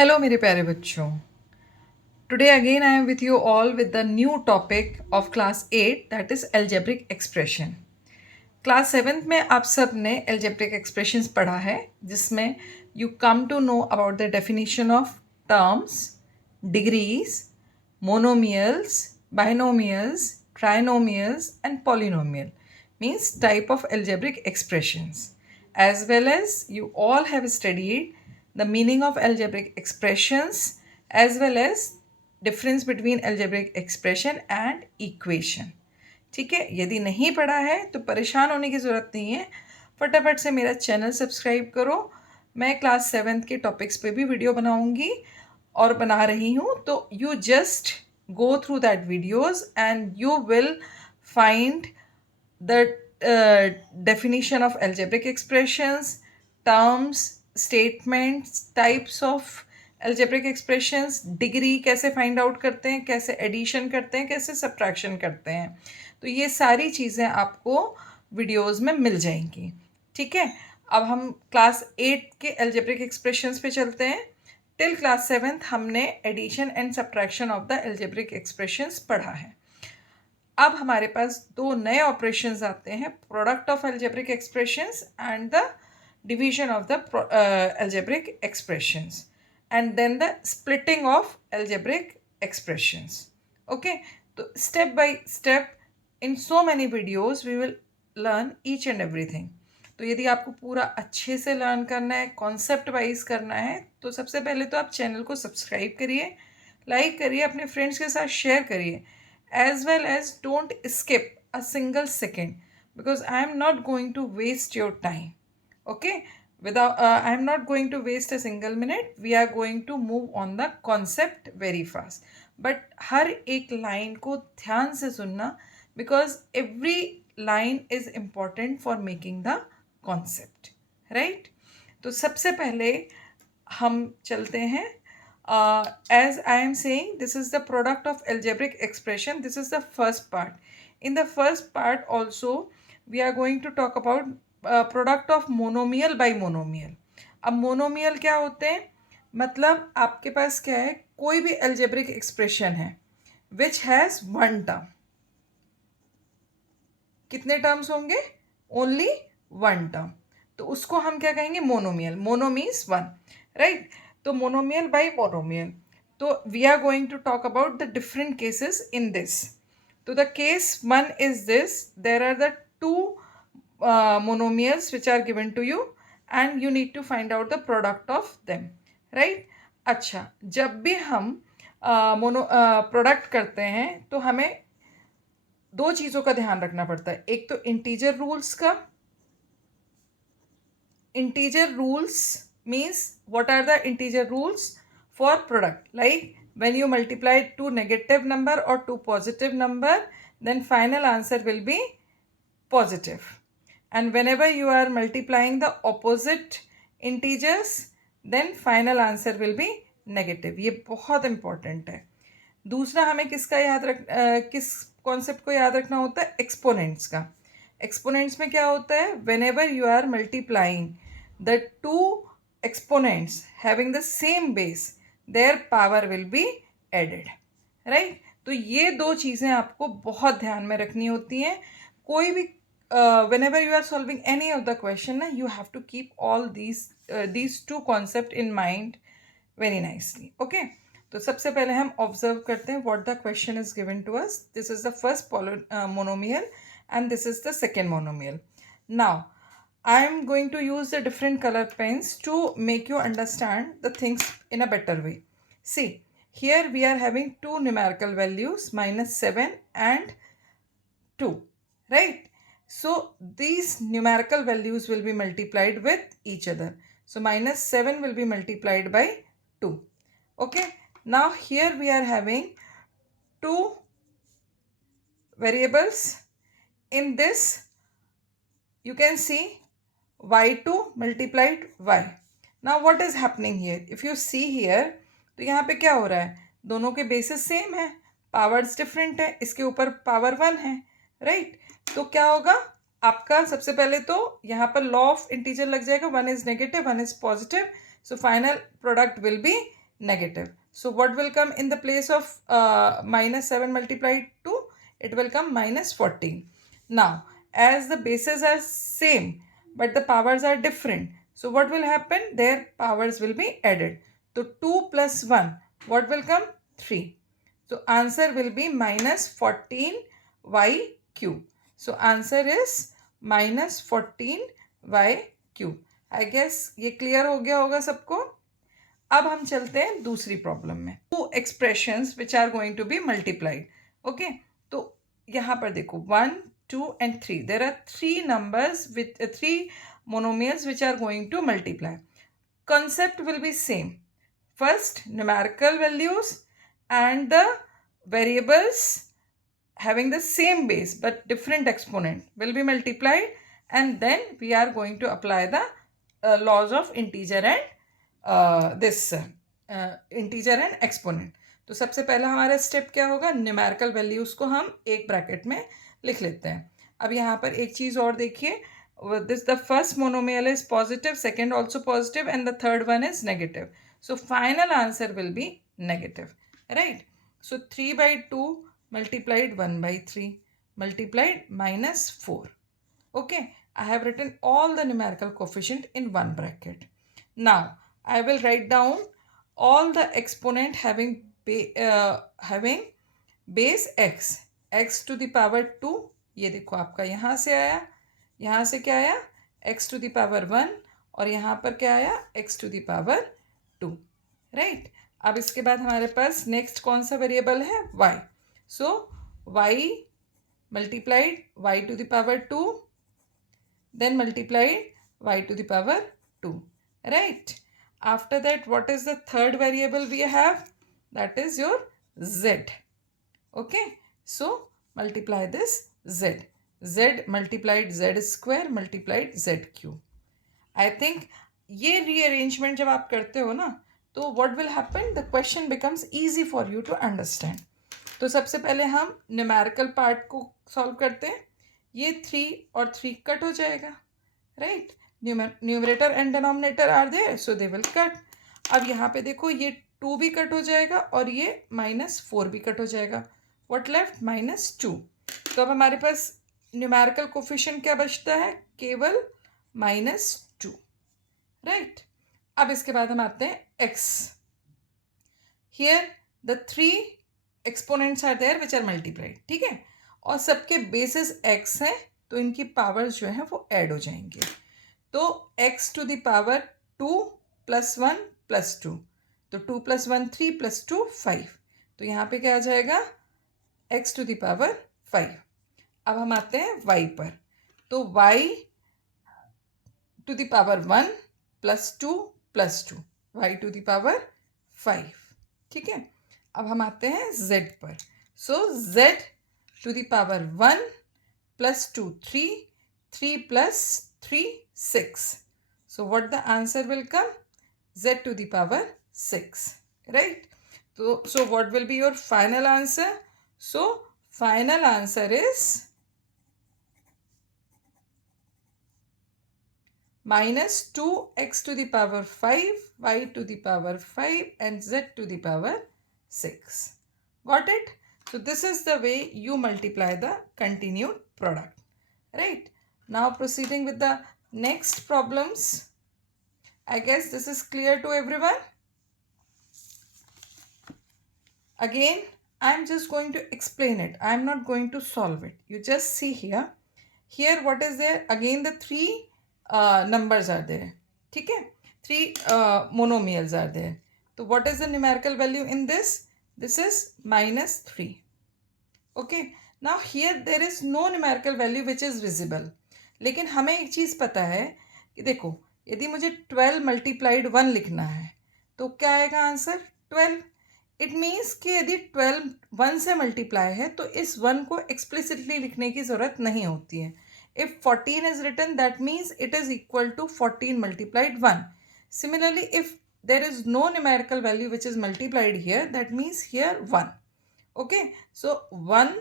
Hello मेरे प्यारे बच्चों। Today again I am with you all with the new topic of class 8 that is algebraic expression. Class 7th में आप सब ने एल्जेब्रिक एक्सप्रेशंस पढ़ा है, जिसमें you come to know about the definition of terms, degrees, monomials, binomials, trinomials, and polynomial means type of algebraic expressions. As well as you all have studied the meaning of algebraic expressions as well as difference between algebraic expression and equation. ठीक है, यदि नहीं पढ़ा है तो परेशान होने की ज़रूरत नहीं है, फटाफट से मेरा चैनल सब्सक्राइब करो। मैं क्लास 7th के टॉपिक्स पे भी वीडियो बनाऊंगी और बना रही हूँ, तो you just go through that videos and you will find the definition of algebraic expressions, terms, statements, types of algebraic expressions, degree कैसे फाइंड आउट करते हैं, कैसे एडिशन करते हैं, कैसे सब्ट्रैक्शन करते हैं। तो ये सारी चीज़ें आपको वीडियोज़ में मिल जाएंगी। ठीक है, अब हम क्लास 8 के algebraic expressions पे चलते हैं। टिल क्लास 7th हमने addition and subtraction of the algebraic expressions पढ़ा है। अब हमारे पास दो नए ऑपरेशंस आते हैं, product of algebraic expressions and the division of the algebraic expressions and then the splitting of algebraic expressions. Okay, तो step by step in so many videos we will learn each and everything. तो यदि आपको पूरा अच्छे से learn करना है, concept wise करना है, तो सबसे पहले तो आप चैनल को सब्सक्राइब करिए, लाइक करिए, अपने फ्रेंड्स के साथ शेयर करिए, as well as don't skip a single second because I am not going to waste your time. Okay, without I am not going to waste a single minute. We are going to move on the concept very fast, but हर एक line को ध्यान से सुनना because every line is important for making the concept, right? तो सबसे पहले हम चलते हैं। As I am saying, this is the product of algebraic expression. This is the first part. In the first part also, we are going to talk about product of monomial by monomial. अब monomial क्या होते हैं? मतलब आपके पास क्या है, कोई भी algebraic expression है which has one term. कितने टर्म्स होंगे? Only one term. तो उसको हम क्या कहेंगे? Monomial. Mono means one, right? तो मोनोमियल बाय मोनोमियल। तो we are going to talk about the different cases in this. तो the case one is this, there are the two monomials which are given to you and you need to find out the product of them, right? अच्छा, जब भी हम product करते हैं तो हमें दो चीज़ों का ध्यान रखना पड़ता है। एक तो इंटीजर रूल्स का। Integer rules means what are the integer rules for product, like when you multiply two negative number or two positive number, then final answer will be positive. And whenever you are multiplying the opposite integers, then final answer will be negative. ये बहुत important है। दूसरा हमें किसका किस concept को याद रखना होता है? एक्सपोनेंट्स का। एक्सपोनेंट्स में क्या होता है? Whenever you are multiplying the two exponents having the same base, their power will be added, right? तो ये दो चीज़ें आपको बहुत ध्यान में रखनी होती हैं। कोई भी whenever you are solving any of the question, you have to keep all these two concept in mind very nicely. Okay, तो सबसे पहले हम ऑब्जर्व करते हैं what the question is given to us. This is the first monomial and this is the second monomial. Now I am going to use the different color pens to make you understand the things in a better way. See, here we are having two numerical values, -7 and 2, right? So these numerical values will be multiplied with each other. So -7 will be multiplied by 2. Okay, now here we are having two variables. In this you can see y2 multiplied y. Now what is happening here? If you see here, तो यहाँ पे क्या हो रहा है? दोनों के basis same है, पावर्स डिफरेंट है, इसके ऊपर पावर 1 है, राइट? तो क्या होगा आपका? सबसे पहले तो यहाँ पर लॉ ऑफ इंटीजर लग जाएगा, one is negative one is positive, so final product will be negative. So what will come in the place of minus 7 multiplied 2? It will come minus 14. Now, as the bases are same, but the powers are different. So what will happen? Their powers will be added. So 2 plus 1, what will come? 3. So answer will be minus 14y cube. So answer is minus 14y cube. I guess ये clear हो गया होगा सबको. अब हम चलते हैं दूसरी प्रॉब्लम में. Two expressions which are going to be multiplied. Okay, तो यहाँ पर देखो 1, 2 and 3. There are 3 numbers with 3 monomials which are going to multiply. Concept will be same. First, numerical values and the variables having the same base but different exponent will be multiplied, and then we are going to apply the laws of integer and integer and exponent. तो सबसे पहला हमारा step क्या होगा? Numerical values को हम एक bracket में लिख लेते हैं. अब यहाँ पर एक चीज़ और देखिए, this the first monomial is positive, second also positive, and the third one is negative. So final answer will be negative, right? So 3 by 2 multiplied 1 by 3 multiplied minus 4. Okay, I have written all the numerical coefficient in one bracket. Now I will write down all the exponent having base x to the power 2. ये देखो आपका यहाँ से आया, यहाँ से क्या आया? x to the power 1, और यहाँ पर क्या आया? x to the power 2, right? अब इसके बाद हमारे पास नेक्स्ट कौन सा वेरिएबल है? y. So y multiplied y to the power 2, then multiplied y to the power 2, right? After that, what is the third variable we have? That is your z. Okay, so multiply this z. Z multiplied z square multiplied z cube. I think ये rearrangement जब आप करते हो ना, तो what will happen? The question becomes easy for you to understand. तो सबसे पहले हम न्यूमेरिकल पार्ट को सॉल्व करते हैं. ये 3 और 3 कट हो जाएगा, right? Numerator and denominator are there, so they will cut. अब यहाँ पे देखो, ये 2 भी कट हो जाएगा और ये -4 भी कट हो जाएगा. What left? -2. तो अब हमारे पास न्यूमेरिकल कोफिशिएंट क्या बचता है? केवल -2, राइट? अब इसके बाद हम आते हैं x. Here the 3 exponents are there which are multiplied, ठीक है? और सबके बेसिस x हैं, तो इनकी पावर्स जो हैं वो ऐड हो जाएंगे. तो x to the power 2 plus 1 plus 2, तो 2 plus 1 3 plus 2 5. तो यहाँ पे क्या आ जाएगा? x to the power 5. अब हम आते हैं y पर. तो y to the power 1 plus 2 plus 2, y to the power 5, ठीक है? अब हम आते हैं z पर. सो z to the power 1 plus 2 3, 3 plus 3 6. So what the answer will come? Z to the power 6, right? So what will be your final answer? So final answer is -2x to the power 5, y to the power 5, and z to the power 6. Got it? So this is the way you multiply the continued product, right? Now proceeding with the next problems. I guess this is clear to everyone. Again, I am just going to explain it. I am not going to solve it. You just see here. Here what is there? Again the 3 numbers are there. ठीक है? 3 monomials are there. So what is the numerical value in this? This is -3. Okay. Now here there is no numerical value which is visible. लेकिन हमें एक चीज़ पता है कि देखो, यदि मुझे 12 multiplied 1 लिखना है, तो क्या आएगा आंसर? 12. इट मीन्स कि यदि 12 1 से मल्टीप्लाई है, तो इस 1 को एक्सप्लिसिटली लिखने की ज़रूरत नहीं होती है. If 14 is written, that means it is equal to 14 multiplied 1. Similarly, if there is no numerical value which is multiplied here, that means here 1. Okay, so 1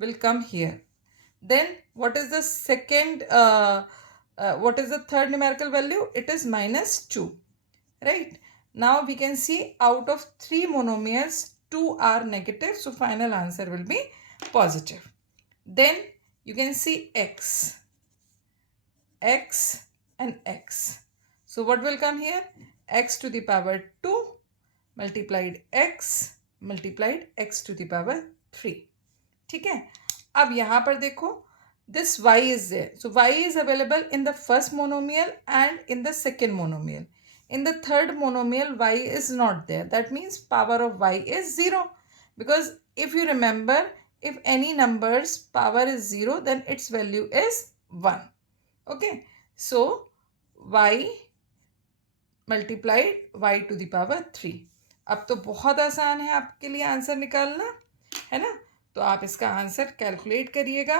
will come here. Then what is the second, what is the third numerical value? It is -2, right? Now we can see out of 3 monomials, 2 are negative. So final answer will be positive. Then you can see x and x. So what will come here? X to the power 2 multiplied x to the power 3. ठीक है. अब यहाँ पर देखो, this y is there. So y is available in the first monomial and in the second monomial. In the third monomial, y is not there. That means power of y is 0. Because if you remember, if any number's power is 0, then its value is 1. Okay. So y multiplied y to the power 3. अब तो बहुत आसान है आपके लिए answer निकालना, है ना. तो आप इसका आंसर कैलकुलेट करिएगा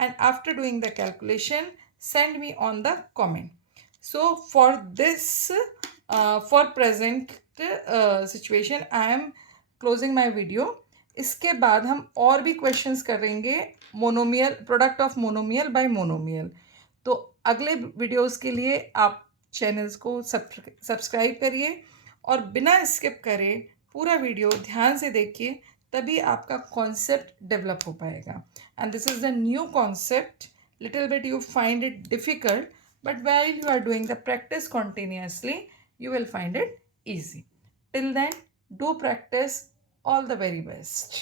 and after doing the calculation send me on the comment. So for this for present situation I am closing my video. इसके बाद हम और भी क्वेश्चंस करेंगे monomial, product of monomial by monomial. तो अगले वीडियोस के लिए आप चैनल्स को सब्सक्राइब करिए और बिना स्किप करे पूरा वीडियो ध्यान से देखिए, तभी आपका कॉन्सेप्ट डेवलप हो पाएगा. And this is the new concept. Little bit you find it difficult, but while you are doing the practice continuously, you will find it easy. Till then, do practice. All the very best.